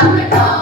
Não, não.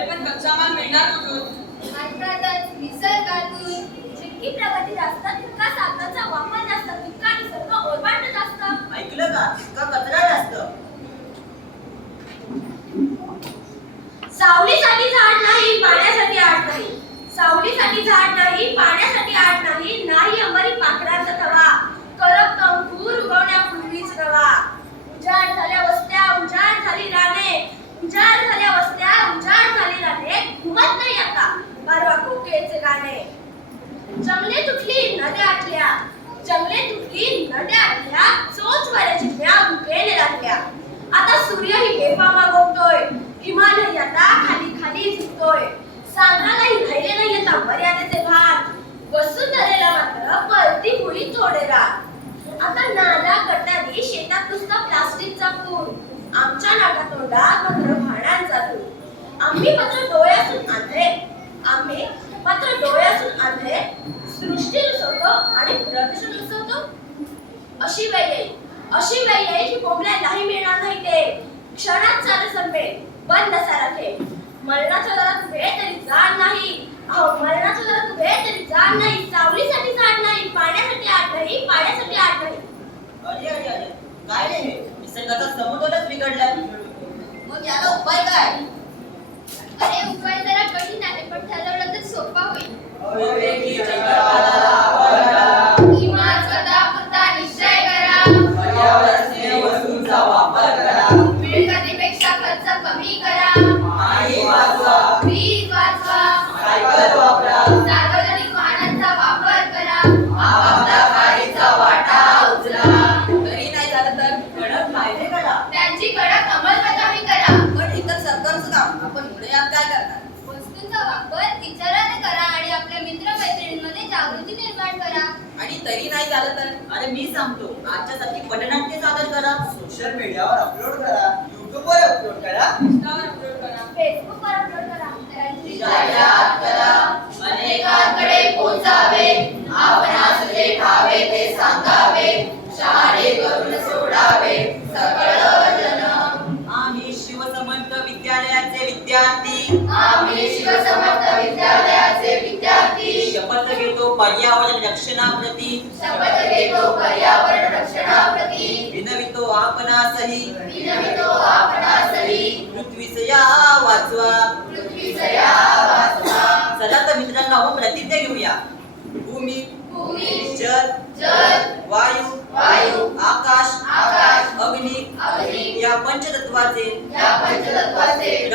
तरी पण कच्चा माल मिळणार कुठून? सावलीसाठी झाड नाही पाण्यासाठी आड नाही. सावलीसाठी झाड नाही पाण्यासाठी आड नाही नाही अंबरी पाखराचा थवा करप तंबू उगवण्यापूर्वीच रवा. उजाड झाल्या वस्त्या उजाड झाली राणे उजाड झाल्या वस्त्या उजाड जंगले तुटली नद्या आटल्या. जमले तुटली नद्या आटल्या. चोच वाऱ्याच्या उकळले लागल्या. आता सूर्य ही बेफा मागवतोय. हिमालय आता खाली खाली झुकतोय. सांगालाही राहिले नाही आता मर्यादेचे भान वसुंधरेला मात्र परती मुळी थोडेरा आता नाना करताना शेतात नुसता प्लास्टिकचा पूल आमच्या नाकातोंडात मात्र भांडांचा पूल आम्ही मात्र डोळ्यातून आंधळे. आम्ही मात्र डोळ्यातून आंधळे. सृष्टी रुसवतो आणि प्रदूषण रुसवतो अशी वेळ येईल. अशी वेळ येईल की मिळणार नाही ते. क्षणात सारं संपेल बंद सारा खेळ मरणाच्या दरात उभे तरी जाण नाही. अहो मरणाच्या दरात उभे तरी जाण नाही. सावलीसाठी झाड नाही. पाण्यासाठी आट नाही पाण्यासाठी आट नाही. अरे अरे अरे. काय नाही हे? निसर्गाचा समतोलच बिघडलाय मग याला उपाय काय? अरे उपाय जरा कठीण आहे पण ठरवलं तर सोपा होईल. आपण पुढे यात काय करणार? वस्तूंचा वापर विचाराने करा आणि आपल्या मित्र मैत्रिणींमध्ये जागृती निर्माण करा. आणि तरी नाही झालं तर? अरे मी सांगतो आजच्यासाठी पटनाट्य सादर करा सोशल मीडियावर अपलोड करा युट्यूबवर अपलोड करा. विद्यालयाचे विद्यार्थी. आम्ही शिवसमर्थ विद्यालयाचे विद्यार्थी. शपथ घेतो पर्यावरण रक्षणाप्रती. शपथ घेतो पर्यावरण रक्षणाप्रती. विनवितो आपणासही. विनवितो आपणासही. पृथ्वीसया वाचवा. पृथ्वीचया वाचवा. चला तर मित्रांनो आपण प्रतिज्ञा घेऊया. भूमी भूमी जल जल वायू वायू आकाश आकाश अग्नी अग्नी. या पंचतत्वाचे या पंचतत्वाचे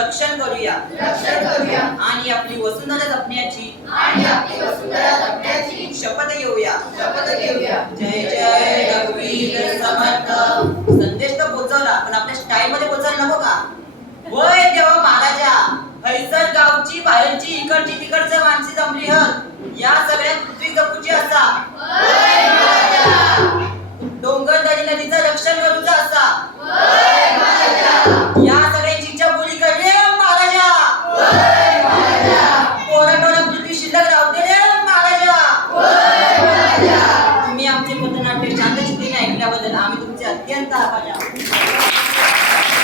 रक्षण करूया. रक्षण करूया. आणि आपली वसुंधरा जपण्याची आणि आपली वसुंधरा जपण्याची शपथ घेऊया. शपथ घेऊया. जय जय रघुवीर समर्थ. संदेश तर पोहोचवला पण आपल्या स्टाईल मध्ये पोहोचायला नको का? वय देवा महाराजा हैसर गावची बाहेरची इकडची तिकडचं माणसे जमली हत या सगळ्या